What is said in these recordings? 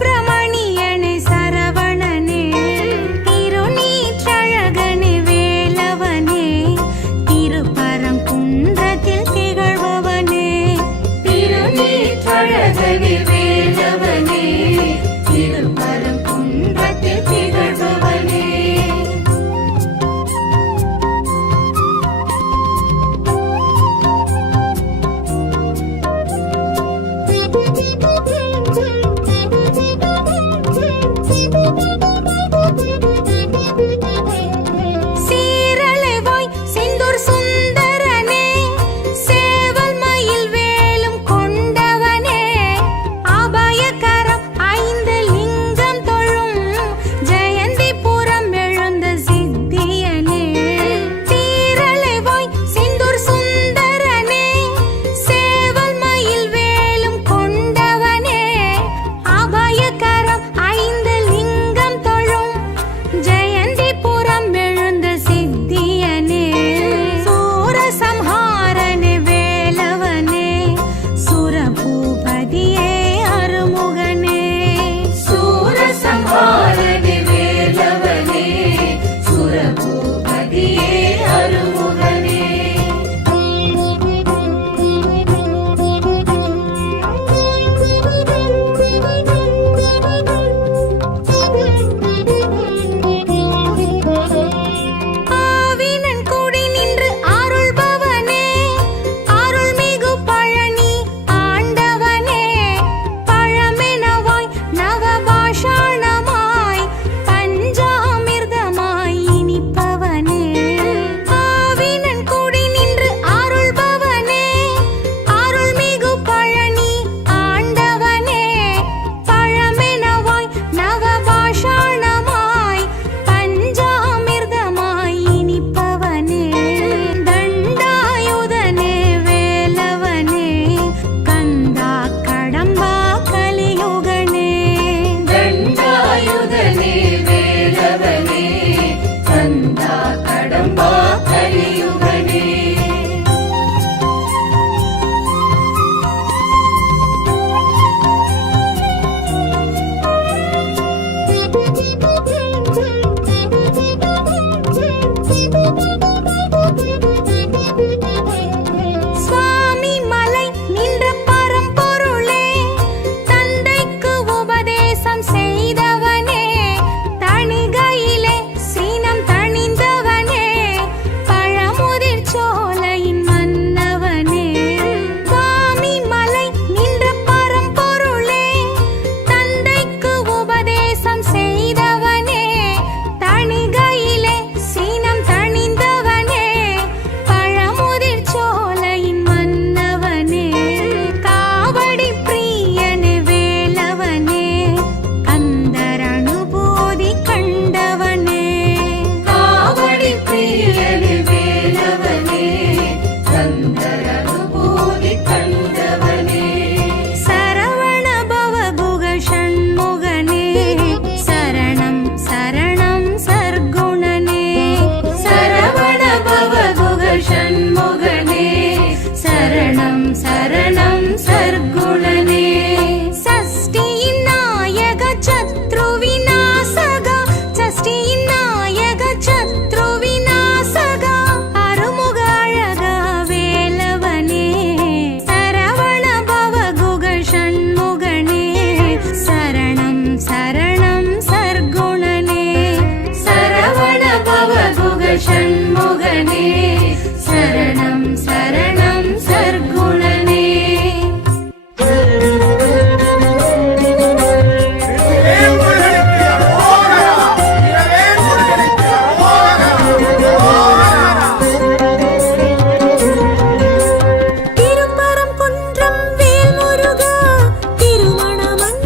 சுப்பிரமணியனே சரவணனே திருநீற்றழகனே வேலவனே திருப்பரங்குன்றத்தில் திகழ்பவனே திருநீற்றழகனே வேலவனே திருப்பரங்குன்றத்தில் திகழ்பவனே சீரலைவாய் செந்தூர் சுந்தரனே சேவல் மயில் வேலும் கொண்டவனே அபயகரம் ஐந்து லிங்கம் தொழும் ஜெயந்திபுரம் எழுந்த சித்தியனே சீரலைவாய் செந்தூர் சுந்தரனே சேவல் மயில் வேலும் கொண்டவனே அபயகரம் ஐந்து லிங்கம் தொழும் ஜெயந்திபுரம் எழுந்த சித்தியனே சூரசம்ஹாரனே வேலவனே சுரபூபதியே அருமுகனே சூரசம்ஹாரனே வேலவனே சுரபூபதியே அருமுகனே ஆவினன் கூடி நின்று அருள்பவனே அருள்மிகு பழனி ஆண்டவனே பழமெனவாய் நவபாஷாணமாய் பஞ்சாமிர்தமாய் இனிப்பவனே ஆவினன் கூடி நின்று அருள்பவனே அருள்மிகு பழனி ஆண்டவனே பழமெனவாய் நவபாஷாணமாய் பஞ்சாமிர்தமாய் இனிப்பவனே தண்டாயுதனே வேலவனே கந்தா கடம்பா கலியுகனே தண்டாயுதனே வேலவனே கந்தா கடம்பா கலியுகனே சுவாமி மலை நின்ற பரம்பொருளே தந்தைக்கு உபதேசம் செய்தவனே தணிகையிலே சீனம் தணிந்தவனே பழமுதிர் சோலையின் மன்னவனே சுவாமி மலை நின்ற பரம்பொருளே தந்தைக்கு உபதேசம் செய்தவனே தணிகையிலே சீனம் தணிந்தவனே பழமுதிர் சோலையின் மன்னவனே காவடி பிரியனே வேலவனே கந்தர் அனுபூதி கண்டவனே காவடி பிரியனே வேலவனே கந்தர் அனுபூதி கண்டவனே சரவண பவகுக ஷண்முகனே சரணம் சரணம் சர்க்குணனே சரவண பவகுக ஷண்முகனே சரணம் சரணம் சர்க்குணனே சஷ்டியின் நாயக சத்ரு விநாசக சஷ்டியின் நாயக சத்ரு விநாசக அருமுக அழகா வேலவனே சரவண பவகுக ஷண்முகனே சரணம் சரணம் சர்க்குணனே சரவண பவகுக ஷண்முகனே சரணம் சரணம் சர்க்குணனே திருப்பரங்குன்றம் வேல்முருகா திருமணமன்றம்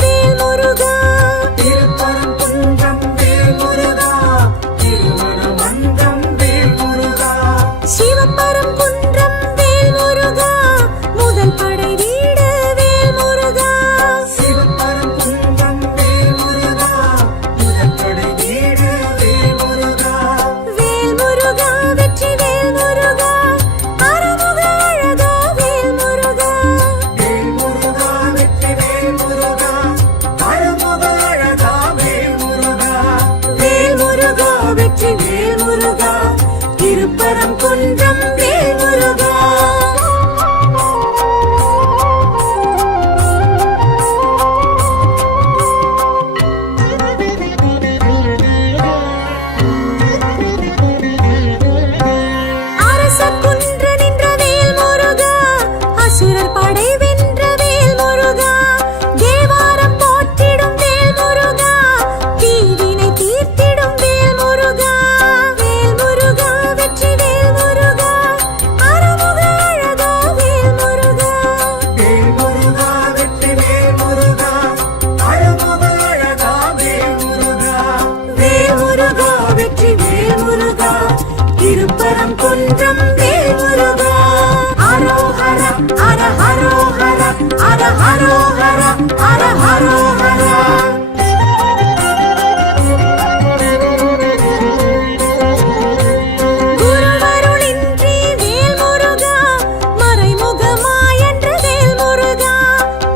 வேல்முருகா திருப்பரங்குன்றம் வேல்முருகா திருமணமன்றம் வேல்முருகா திருப்பரம் குன்றம் வேல் முருகா. திருப்பரம் குன்றம் வேல் முருகா. அரோஹர ஹர ஹரோஹர ஹர ஹரோஹர ஹர ஹரோஹர. குருவருளின்றி வேல் முருகா, மறைமுகமாயன்ற வேல் முருகா,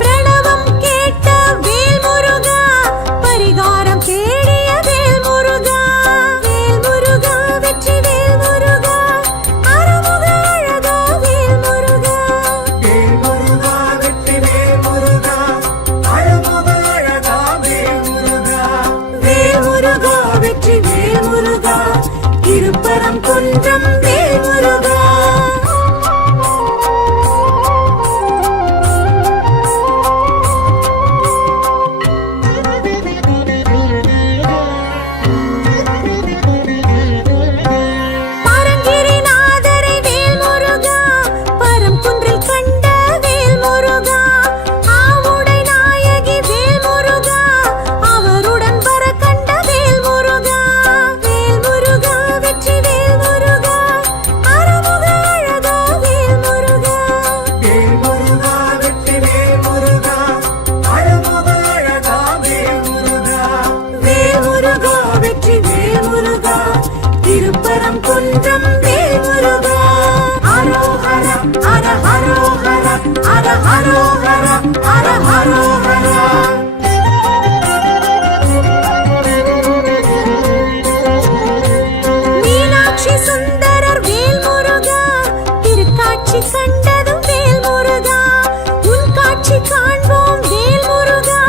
பிரணவம் கேட்ட வேல் முருகா, பரிகாரம் தேடிய வேல் முருகா. வேல் முருகா வெற்றி வேல் முருகா, அருமுக அழகா வேல் முருகா. வேல் முருகா வெற்றி வேல் முருகா, அருமுக அழகா வேல் முருகா. வேல் முருகா வெற்றி வேல் முருகா, திருப்பரம் குன்றம் வேல் முருகா. பரங்கிரிநாதரை வேல் முருகா, பரங்குன்றில் கண்ட வேல் முருகா, ஆவுடை நாயகி வேல் முருகா, அவருடன் வர கண்ட வேல் முருகா. வேல் முருகா வெற்றி வேல் முருகா, அருமுக அழகா வேல் முருகா. வேல் முருகா வெற்றி வேல் முருகா, அருமுக அழகா வேல் முருகா. வேல் முருகா வெற்றி வேல் முருகா, திருப்பரம் குன்றம் வேல் முருகா. அரோஹர ஹர ஹரோஹர ஹர ஹரோஹர ஹர ஹரோஹர. மீனாட்சி சுந்தரர் வேல் முருகா, திருக்காட்சி கண்டதும் வேல் முருகா, உன் காட்சி காண்போம் வேல் முருகா,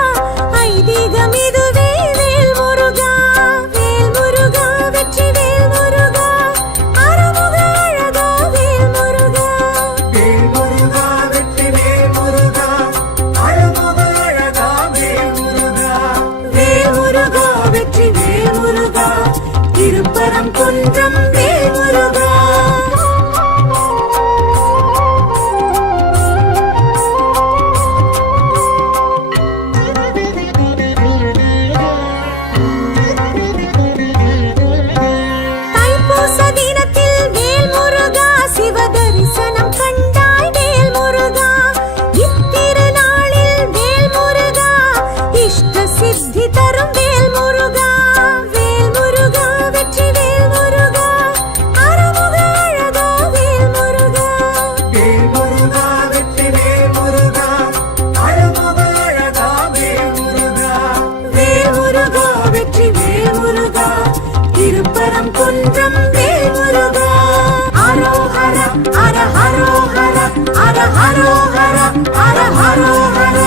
ஐதீகம் இதுவே வேல் முருகா. வேல் முருகா வெற்றி வேல் முருகா, அருமுக அழகா வேல் முருகா. வேல் முருகா வெற்றி வேல் முருகா, அருமுக அழகா வேல் முருகா. வேல் முருகா வெற்றி வேல் முருகா, திருப்பரம் குன்றம் வேல் முருகா. தைப்பூச தினத்தில் வேல் முருகா, சிவ தரிசனம் கண்டாய் வேல் முருகா. இத்திருநாளில் வேல் முருகா, இஷ்ட சித்தி தரும் வேல் முருகா. வேல் முருகா வெற்றி வேல் முருகா, அருமுக அழகா வேல் முருகா. வேல் முருகா வெற்றி வேல் முருகா, அருமுக அழகா வேல் முருகா. வேல் முருகா வெற்றி வேல் முருகா, திருப்பரம் குன்றம் வேல் முருகா. அரோஹர ஹர ஹரோஹர ஹர ஹரோஹர ஹர ஹரோஹர.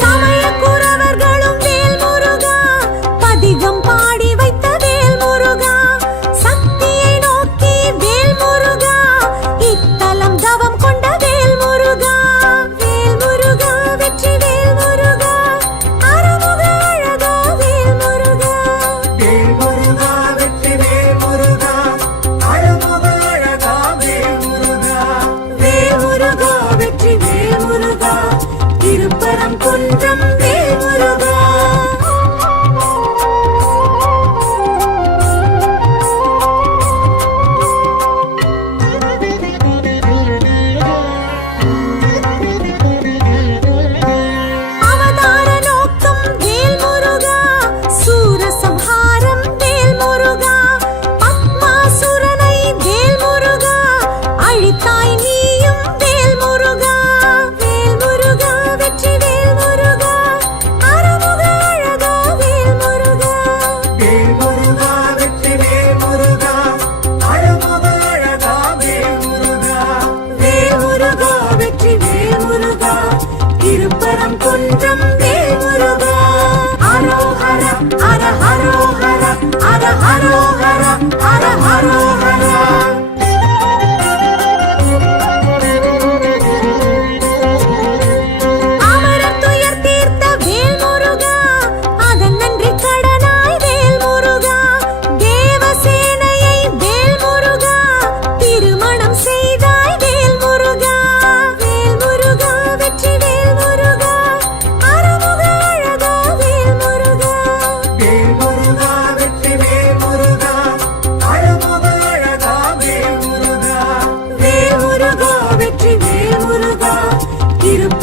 சமயக்குறவர்களும் வேல் முருகா, பதிகம் பாடி வைத்த வேல் முருகா, சக்தியை நோக்கி வேல் முருகா, இத்தலம் தவம் கொண்ட வேல் முருகா. வேல் முருகா வெற்றி வேல் முருகா, அருமுக அழகா வேல் முருகா. வேல் முருகா வெற்றி வேல் முருகா, அருமுக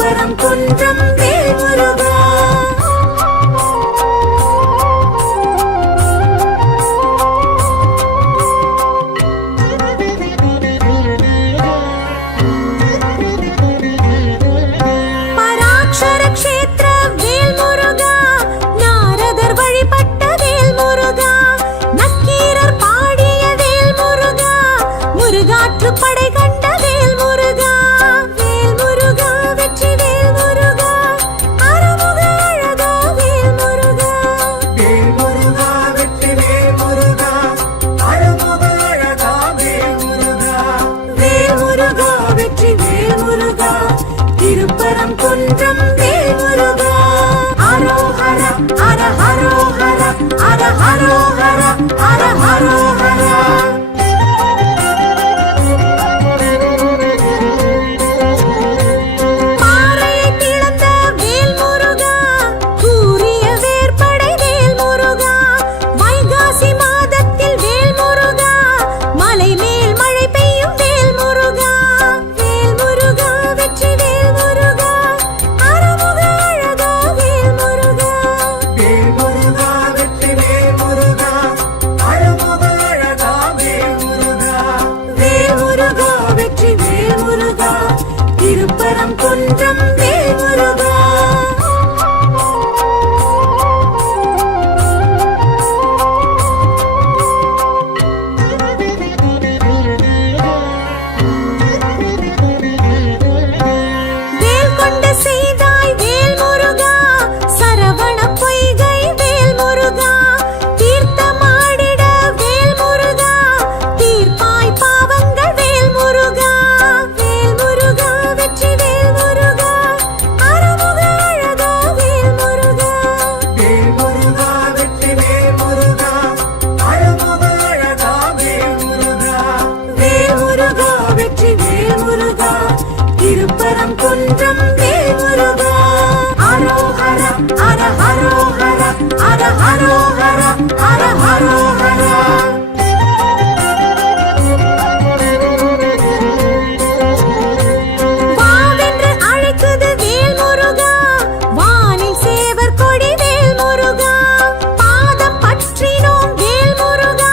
திருப்பரங்குன்றம் வேல் முருகா. பராக்ஷர க்ஷேத்திர வேல் முருகா, நாரதர் வழிபட்ட வேல் முருகா, நக்கீரர் பாடிய வேல் முருகா, முருகாற்று படை கண்ட வேல் முருகா. வேல் முருகா வெற்றி வேல் முருகா, அருமுக அழகா வேல் முருகா. வேல் முருகா வெற்றி வேல் முருகா, அருமுக அழகா வேல் முருகா. வேல் முருகா வெற்றி வேல் முருகா, திருப்பரங்குன்றம் வேல் முருகா. அரோஹர ஹர ஹரோஹர ஹர ஹரோஹர ஹர ஹரோஹர. பாறையை பிளந்த வேல் முருகா, கூரிய வேற்படை வேல் முருகா, வைகாசி மாதத்தில் வேல் முருகா, மலை மேல் மழை பெய்யும் வேல் முருகா. வேல் முருகா வெற்றி வேல் முருகா, அருமுக அழகா வேல் முருகா. வேல் முருகா வெற்றி வேல் முருகா, அருமுக அழகா வேல் முருகா. வேல் முருகா வெற்றி வேல் முருகா, திருப்பரங்குன்றம் வேல் முருகா. வேல் கொண்டு செய்தாய் வேல் முருகா, சரவண பொய்கை வேல் முருகா, தீர்த்தமாடிட வேல் முருகா, தீர்ப்பாய் பாவங்கள் வேல் முருகா. வேல் முருகா வெற்றி வேல் முருகா, அருமுக அழகா வேல் முருகா. வேல் முருகா வெற்றி வேல் முருகா, அருமுக அழகா வேல் முருகா. வேல் முருகா வெற்றி வேல் முருகா, திருப்பரங்குன்றம் வேல் முருகா. அரோஹர ஹர ஹரோஹர ஹர ஹரோஹர ஹர ஹரோஹர. வாவென்று அழைக்குது வேல் முருகா, வானில் சேவர் கொடி வேல் முருகா, பாதம் பற்றினோம் வேல் முருகா,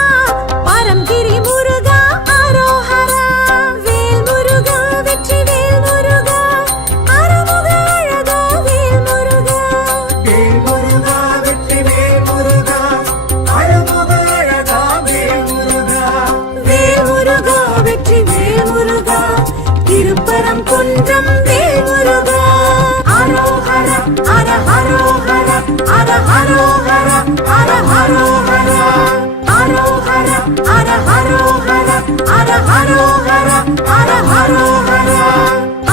பரம்கிரி முருகா அரோஹரா. வேல் முருகா வெற்றி வேல் முருகா, அருமுக அழகா வேல் முருகா. வேல் முருகா வெற்றி வேல் முருகா, அருமுக அழகா வேல் முருகா. வேல் முருகா வெற்றி வேல் முருகா, திருப்பரங்குன்றம் வேல் முருகா. அரோஹர ஹர ஹரோஹர ஹர ஹரோஹர ஹர ஹரோஹர. அரோஹர ஹர ஹரோஹர ஹர ஹரோஹர ஹர ஹரோஹர.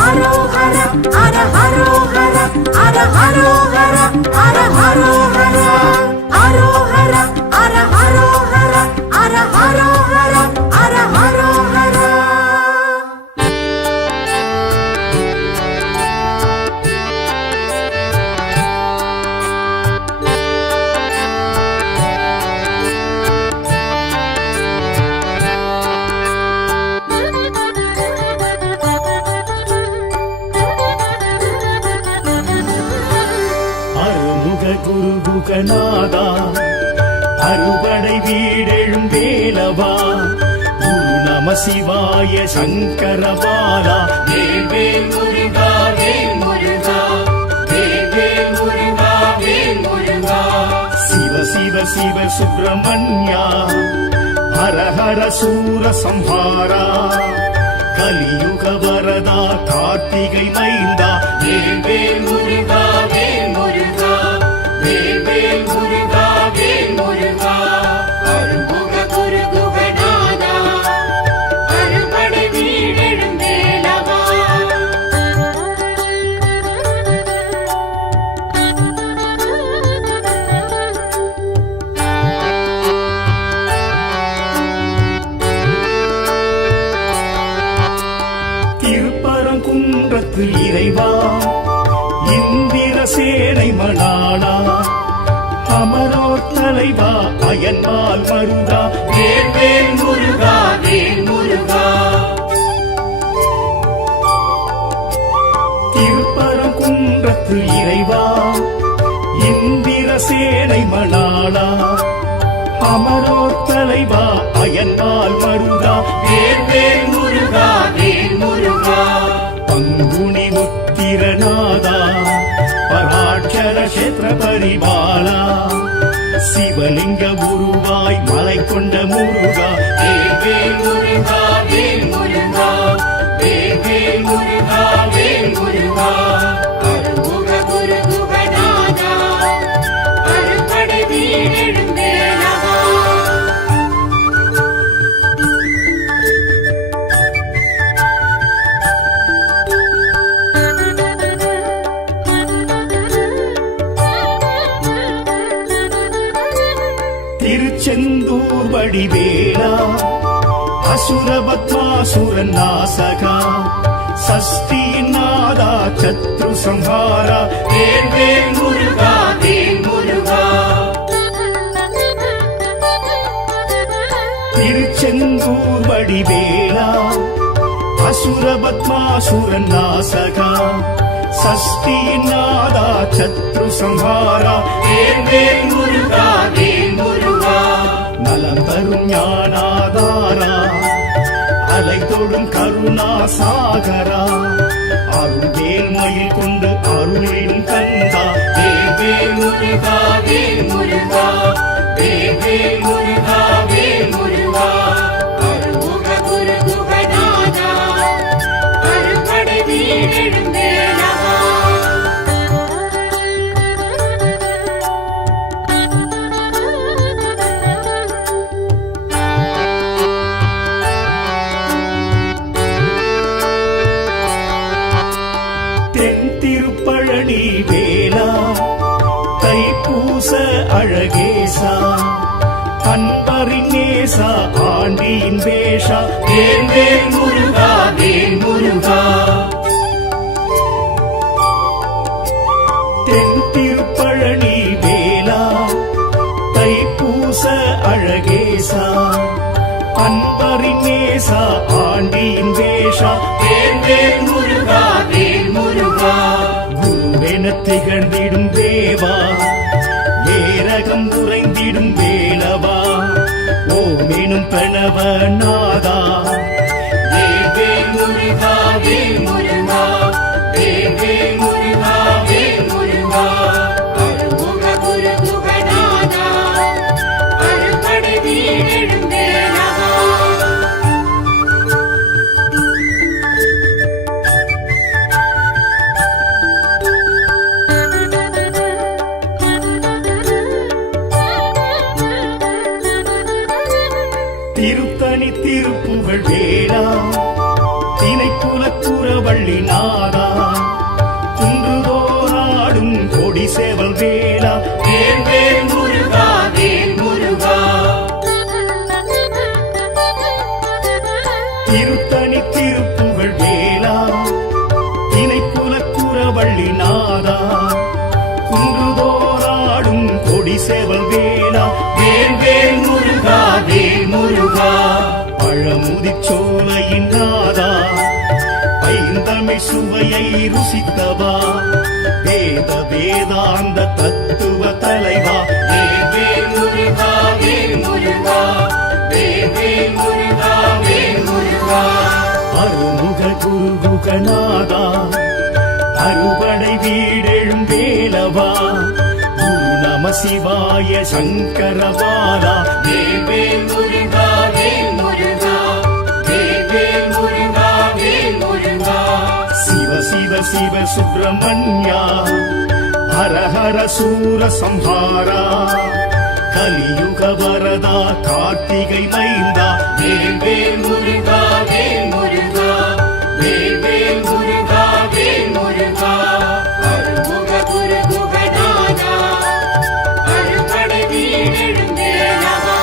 அரோஹர ஹர ஹரோஹர ஹர ஹரோஹர ஹர ஹரோஹர. அரோஹர ஹர ஹரோஹர ஹர ஹரோஹர ஹர ஹரோஹர. அருமுக குருகுகநாதா, அறுபடை வீடெழும் வேலவா, குரு நம சிவாய சங்கரபாலா. வேல் வேல் முருகா வேல் முருகா, வேல் வேல் முருகா வேல் முருகா. சிவ சிவ சிவ சுப்பிரமணியா, ஹர ஹர சூர சம்ஹாரா, கலியுக வரதா கார்த்திகை மைந்தா. வேல் வேல் முருகா வேல் முருகா, வேல் வேல் முருகா வேல் முருகா. அருமுக குருகுகநாதா, அறுபடை வீடெழும் வேலவா. திருப்பரங்குன்றத்து இறைவா, இந்திர சேனை மணாளா, அமரோர் தலைவா அயன்மால் மருகா. வேல் வேல் முருகா வேல் முருகா. திருப்பரங்குன்றத்து இயேசு இறைவா இந்திர சேனை மணாளா அமரோர் தலைவா அயன்பால் மருகா வேல் வேல் முருகா வேல் முருகா பங்குனி உத்திரநாதா பராட்சர கஷேத்திர பரிபாலா சிவலிங்க உருவாய் மலை கொண்ட முருகா வேல் வேல் முருகா வேல் முருகா வேல் வேல் முருகா வேல் முருகா அருமுக குரு குகநாதா அருப்படை வீடெழுந்தேலவா திருச்செந்தூர் வடிவேலா அசுரபத்மாசுரன் நாசகா சஷ்டியின் நாதா சத்ரு சம்ஹாரா வேல் வேல் முருகா வேல் முருகா திருச்செந்தூர் வடிவேலா அசுரபத்மாசுரன் நாசகா சஷ்டியின் நாதா சத்ரு சம்ஹாரா வேல் வேல் முருகா வேல் முருகா நலம் தரும் ஞானாதாரா அலை தொடும் கருணா சாகரா அருள் வேல் மயில் கொண்டு அருளிடும் கந்தா வேல் வேல் முருகா வேல் முருகா வேல் வேல் முருகா வேல் முருகா அருமுக குரு குகநாதா அருப்படை வீடெழுந்தேலவா தென் திருப்பழனி வேலா தைப்பூச அழகேசா அன்பரின் நேசா ஆண்டியின் வேஷா வேல் வேல் முருகா வேல் முருகா தென் திருப்பழனி வேலா தைப்பூச அழகேசா அன்பரின் நேசா ஆண்டியின் வேஷா வேல் வேல் முருகா வேல் முருகா குருவென திகழ்ந்திடும் தேவா ஏரகம் உறைந்திடும் வேலவா ஓமெனும் பிரணவ நாதா வேல் வேல் முருகா வேல் முருகா வேல் வேல் முருகா வேல் முருகா அருமுக குரு குகநாதா அருப்படை வீடெழுந்தேலவா திருத்தணி திருப்புகழ் வேளா திணைக்குலக்குறவள்ளி நாதா குன்றுதோராடும் கொடி சேவல் வேளா வேல் வேல் முருகா வேல் முருகா திருத்தணி திருப்புகழ் வேளா திணைக்குலக்குறவள்ளி நாதா குன்றுதோராடும் கொடி சேவல் வேளா வேல் வேல் முருகா வேல் முருகா பழமுதிச்சோலையின் நாதா பைந்தமிழ் சுவையை ருசித்தவா வேத வேதாந்த தத்துவ தலைவா வேல் வேல் முருகா வேல் முருகா வேல் வேல் முருகா வேல் முருகா அருமுக குருகுகநாதா அறுபடை வீடெழும் வேலவா குரு நம சிவாய சங்கரபாலா வேல் வேல் முருகா வேல் முருகா வேல் வேல் முருகா வேல் முருகா சிவ சிவ சிவ சுப்பிரமணியா ஹர ஹர சூர சம்ஹாரா கலியுக வரதா கார்த்திகை மைந்தா வேல் வேல் முருகா வேல் முருகா வேல் வேல் முருகா வேல் முருகா அருமுக குரு குகநாதா அருப்படை வீடெழுந்தேலவா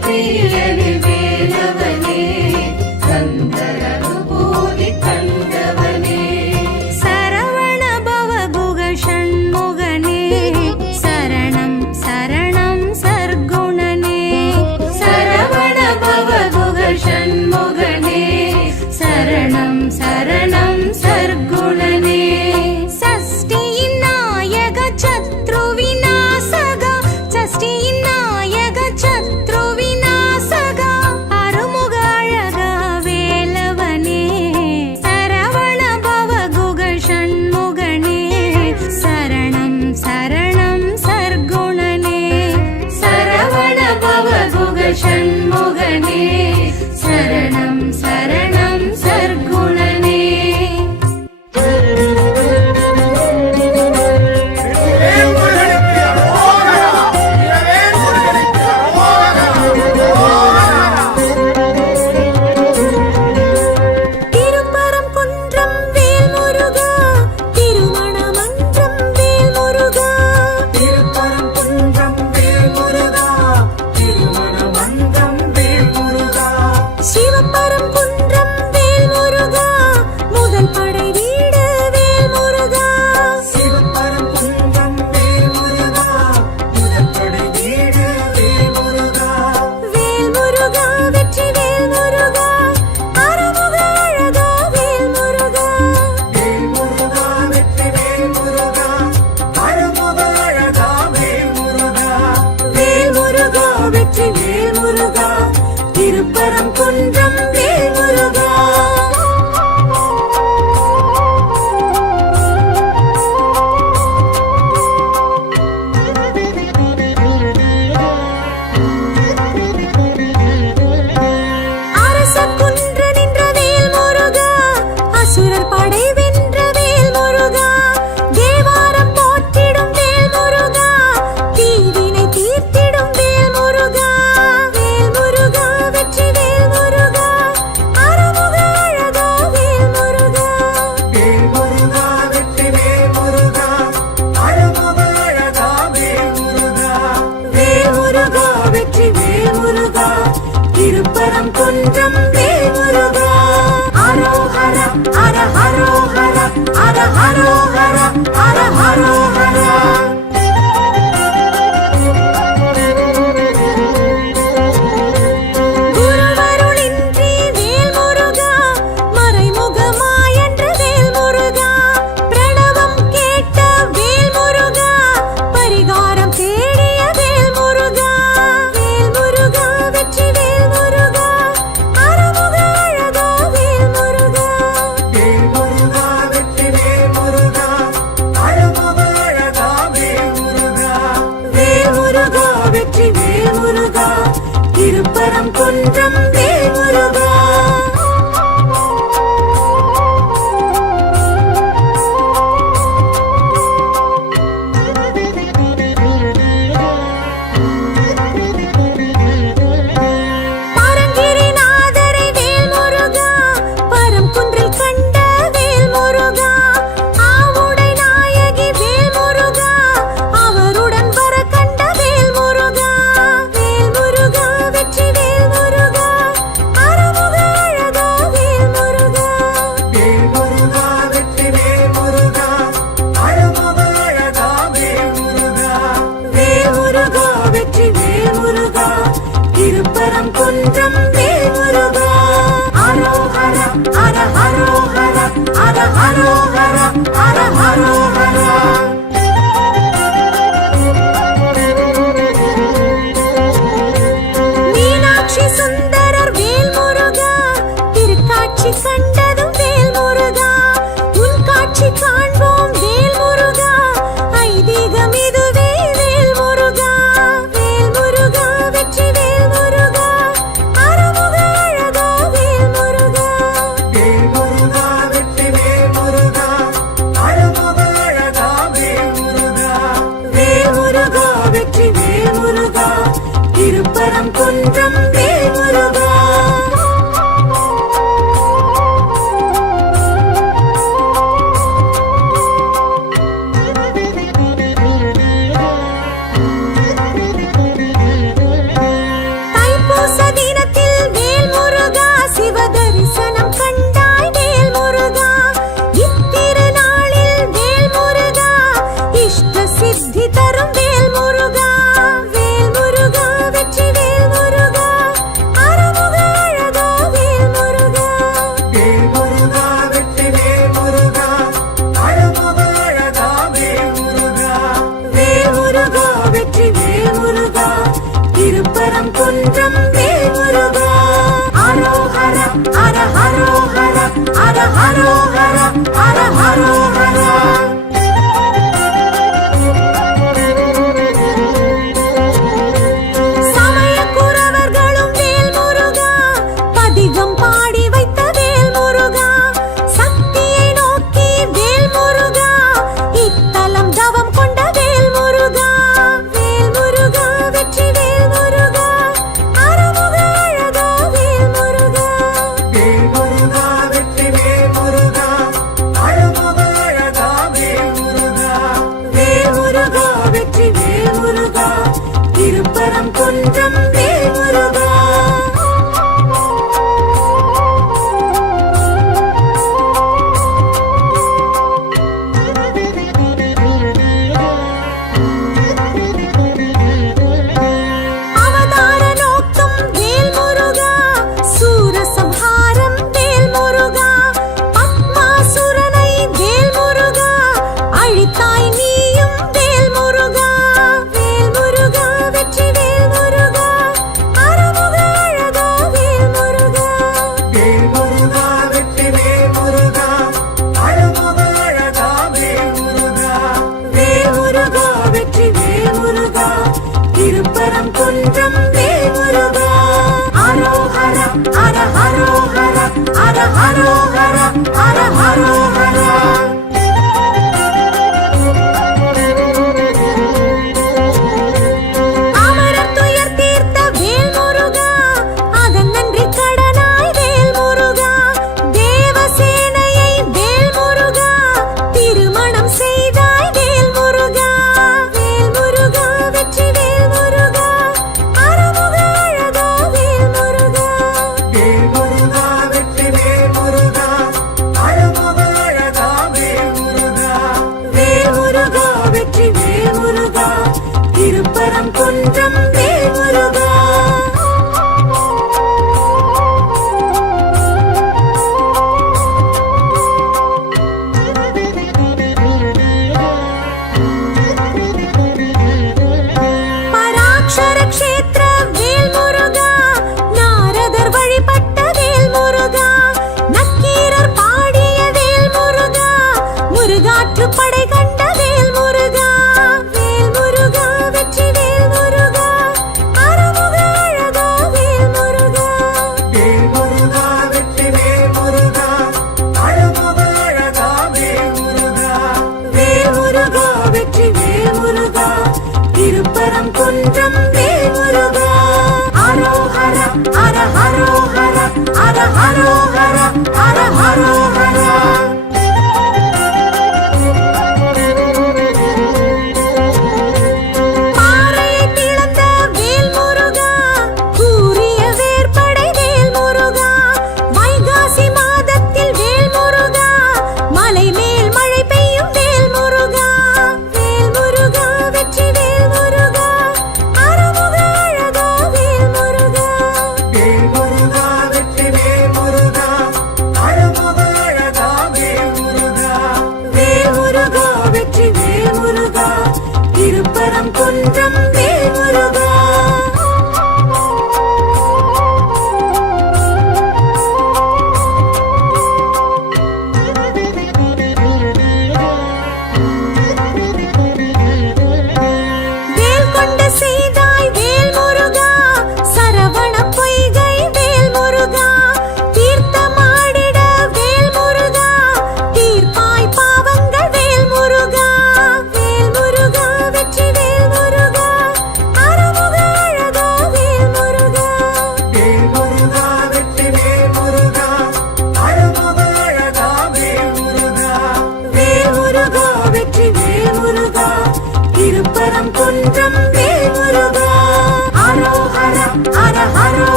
பிரியனே வேலவனே கந்தர் அனுபூதி கண்டவனே சரவண பவகுக ஷண்முகனே சரணம் சரணம் சர்க்குணனே சரவண பவகுக ஷண்முகனே சரணம் சரணம் சர்க்குணனே சஷ்டியின் நாயக சத்ரு விநாசக சஷ்டியின் நாயக சத்ரு விநாசக அருமுக அழகா வேலவனே சரவண பவகுக ஷண்முகனே சரணம் சரணம் சர்க்குணனே சரவண பவகுக ஷண்முகனே சரணம் சரணம் சர்க்குணனே திருப்பரம் குன்றம் வேல்முருகா திருமணமன்றம் வேல்முருகா திருப்பரங்குன்றம் வேல்முருகா திருமணமன்றம் வேல்முருகா சிவப்பரம் குன்றம் வேல்முருகா முதல் படை வீடு வேல்முருகா சிவப்பரங்குன்றம் வேல்முருகா முதற்படை வீடு வேல்முருகா வேல்முருகா வெற்றி வேல்முருகா அருமுக அழகா வேல்முருகா வேல்முருகா வெற்றி வேல்முருகா அருமுக அழகா வேல்முருகா வேல்முருகா வெற்றி வேல்முருகா திருப்பரம் குன்றம் வேல்முருகா அரச குன்று நின்ற வேல்முருகா அசுரர் படை வென்ற வேல்முருகா தேவாரம் போற்றிடும் வேல்முருகா தீவினை தீர்த்திடும் வேல்முருகா வேல்முருகா வெற்றி வேல்முருகா அருமுக அழகா வேல்முருகா வேல்முருகா வெற்றி வேல்முருகா அருமுக அழகா வேல்முருகா வேல்முருகா வெற்றி வேல்முருகா திருப்பரம் குன்றம் வேல்முருகா அரோஹர அர ஹரோஹர அர ஹரோஹர அர ஹரோஹர குருவருளின்றி வேல்முருகா மறைமுகமாயன்ற வேல்முருகா பிரணவம் கேட்ட வேல்முருகா பரிகாரம் தேடிய வேல்முருகா வேல்முருகா வெற்றி வேல்முருகா அருமுக அழகா வேல்முருகா வேல்முருகா வெற்றி வேல்முருகா அருமுக அழகா வேல்முருகா வேல்முருகா வெற்றி வேல்முருகா திருப்பரம் குன்றம் வேல்முருகா பரங்கிரிநாதரை வேல்முருகா பரம் குன்றில் கண்ட வேல்முருகா ஆவுடை நாயகி வேல்முருகா அவருடன் வர கண்ட வேல்முருகா வேல்முருகா வெற்றி வேல்முருகா அருமுக அழகா வேல்முருகா வேல்முருகா வெற்றி வேல்முருகா அருமுக அழகா வேல்முருகா வேல்முருகா வெற்றி வேல்முருகா திருப்பரம் குன்றம் வேல்முருகா அரோஹர அர ஹரோஹர அர ஹரோஹர அர ஹரோஹர மீனாட்சி சுந்தரர் வேல்முருகா திருக்காட்சி கண்டதும் வேல்முருகா உன் காட்சி காண்போம் வேல்முருகா ஐதீகம் இதுவே வேல்முருகா வேல்முருகா வெற்றி வேல்முருகா அருமுக அழகா வேல்முருகா வேல்முருகா வெற்றி வேல்முருகா அருமுக அழகா வேல்முருகா வேல்முருகா வெற்றி வேல்முருகா திருப்பரம் குன்றம் வேல்முருகா தைப்பூச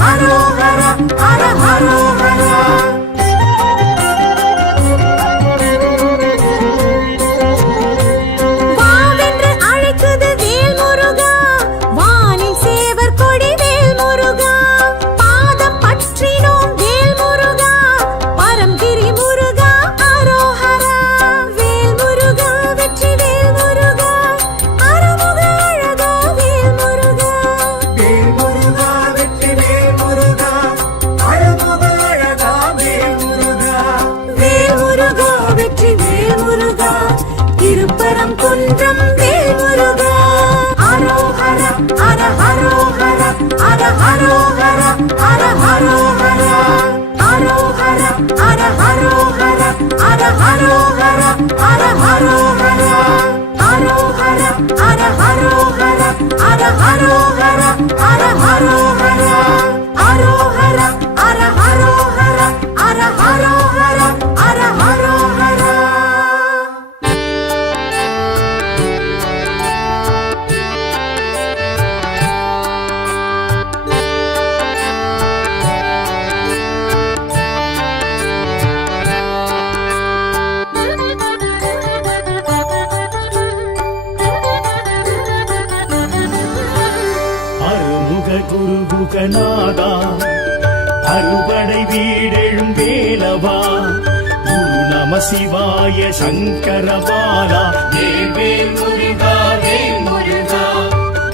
ஹரோஹர ஹர ஹரோஹர வாவென்று அழைக்குது வேல் முருகா வானில் சேவர் கொடி வேல் முருகா பாதம் பற்றினோம் வேல் முருகா பரம்கிரி முருகா அரோஹரா வேல் முருகா வெற்றி வேல் முருகா அருமுக அழகா வேல் முருகா வேல் முருகா வெற்றி வேல் முருகா அழகுக அழகா வேல் முருகா வேல் முருகா வெற்றி வேல் முருகா திருப்பரம் குன்றம் வேல் முருகா அரோஹர ஹர ஹரோஹர ஹர ஹரோஹர ஹர ஹரோஹர அரோஹர ஹர ஹரோஹர ஹர ஹரோஹர ஹர ஹரோஹர அரோஹர ஹர ஹரோஹர ஹர ஹரோஹர ஹர ஹரோஹர அரோஹர ஹர ஹரோஹர ஹர ஹரோஹர ஹர ஹரோஹர அருமுக குருகுகநாதா அறுபடை வீடெழும் வேலவா குரு நம சிவாய சங்கர பாலா வேல் வேல் முருகா வேல் முருகா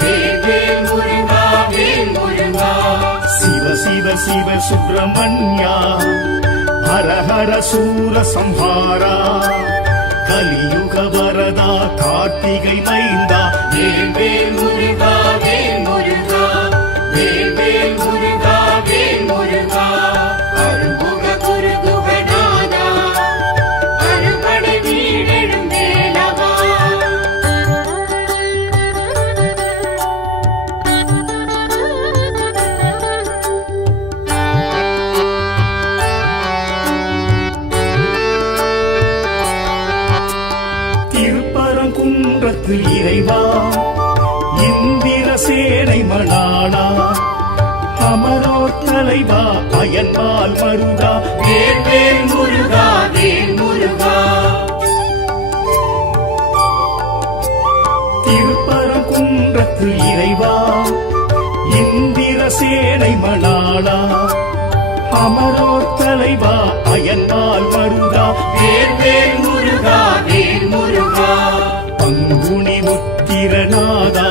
வேல் வேல் முருகா வேல் முருகா சிவ சிவ சிவ சுப்பிரமணியா ஹர ஹர சூர சம்ஹாரா கலியுக வரதா கார்த்திகை மைந்தா வேல் வேல் முருகா வேல் முருகா வேல் வேல் முருகா வேல் முருகா அருமுக குருகுகநாதா அறுபடை வீடெழும் வேலவா திருப்பரங்குன்றத்து இறைவா இந்திர சேனை மணாளா அமரோர் தலைவா அயன்பால் மருகா வேல் வேல் முருகா வேல் முருகா திருப்பரங்குன்றத்து இறைவா இந்திர சேனை மணாளா அமரோர் தலைவா அயன்பால் மருகா வேல் வேல் முருகா வேல் முருகா பங்குனி உத்திரநாதா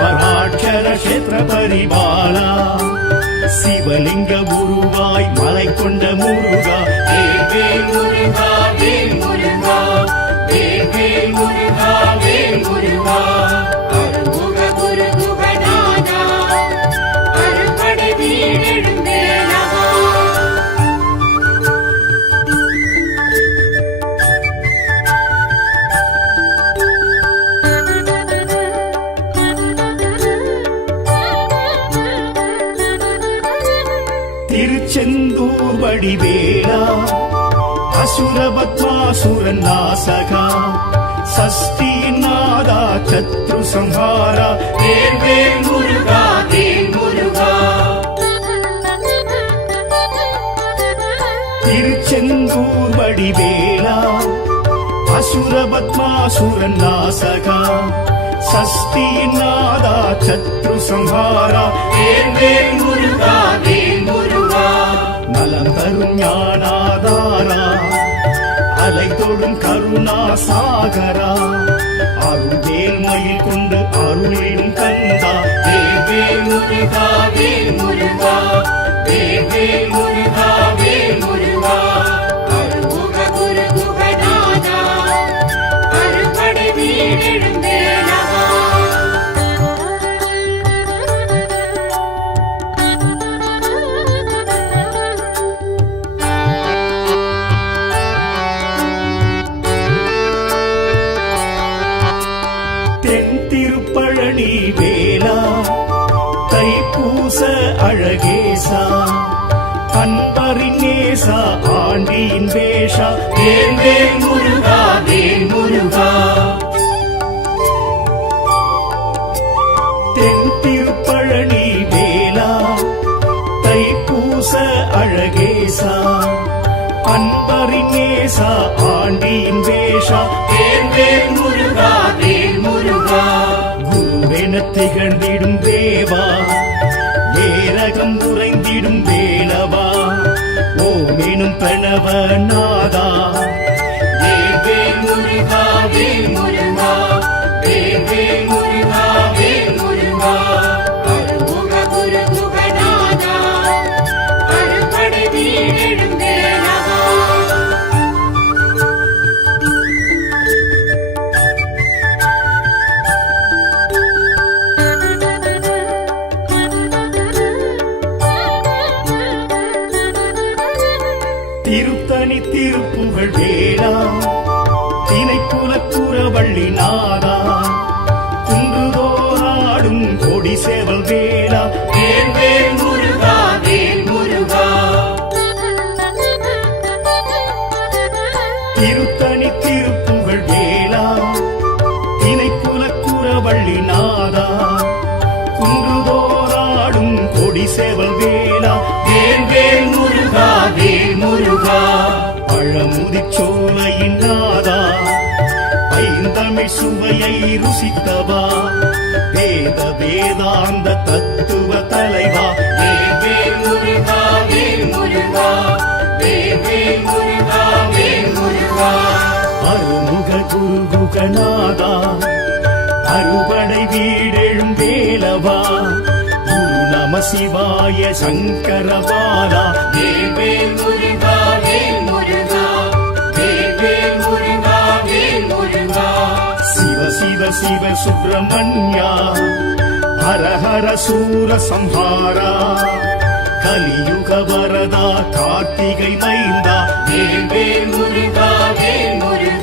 பராட்சர கஷேத்திர பரிபாலா சிவலிங்க உருவாய் மலை கொண்ட முருகா வேல் வேல் முருகா வேல் முருகா வேல் வேல் முருகா வேல் முருகா அருமுக குருகுகநாதா அறுபடை வீடெழும் வேலவா திருச்செந்தூர் வடிவேலா அசுரபத்மாசுரன் நாசகா சஷ்டியின் நாதா சத்ரு சம்ஹாரா வேல் வேல் முருகா வேல் முருகா திருச்செந்தூர் வடிவேலா அசுரபத்மாசுரன் நாசகா சஷ்டியின் நாதா சத்ரு சம்ஹாரா வேல் வேல் முருகா வேல் முருகா நலம் தரும் ஞானாதாரா அலை தொடும் கருணா சாகரா அருள்வேல் மயில் கொண்டு அருளிடும் கந்தா வேல் வேல் முருகா வேல் முருகா வேல் வேல் முருகா வேல் முருகா அருமுக குருகுகநாதா அறுபடை வீடெழும் வேலவா தென் திருப்பழனி வேலா தைப்பூச அழகேசா அன்பரின் நேசா ஆண்டியின் வேஷா வேல் வேல் முருகா வேல் முருகா தென் திருப்பழனி வேலா அங்குச அழகேசா அன்பரின் நேசா ஆண்டியின் வேஷா வேல் வேல் முருகா வேல் முருகா குருவென திகழ்ந்திடும் தேவா ஏரகம் உறைந்திடும் வேலவா ஓமெனும் பிரணவ நாதா வேல் வேல் முருகா வேல் முருகா வேல் வேல் முருகா வேல் முருகா அருமுக குரு குகநாதா அரும்படை வீடெழும் வேலவா திருத்தணி திருப்புகழ் வேளா திணைக்குலக்குறவள்ளி நாதா குன்றுதோராடும் கொடி சேவல் வேளா வேல் வேல் முருகா வேல் முருகா திருத்தணி திருப்புகழ் வேளா திணைக்குலக்குறவள்ளி நாதா குன்றுதோராடும் கொடி சேவல் வேளா வேல் வேல் முருகா வேல் முருகா பழமுதிர் சோலையின் நாதா ஐந்தமிழ் சுவையை ருசித்தவா வேத வேதாந்த தத்துவ தலைவா வேல் வேல் முருகா வேல் முருகா வேல் வேல் முருகா வேல் முருகா அருமுக குருகுகநாதா அறுபடை வீடெழும் வேலவா குரு நம சிவாய சங்கரபாலா வேல் வேல் முருகா வேல் முருகா வேல் வேல் முருகா வேல் முருகா சிவ சிவ சிவ சுப்பிரமணியா ஹர ஹர சூர சம்ஹாரா கலியுக வரதா கார்த்திகை மைந்தா வேல் வேல் முருகா வேல் முருகா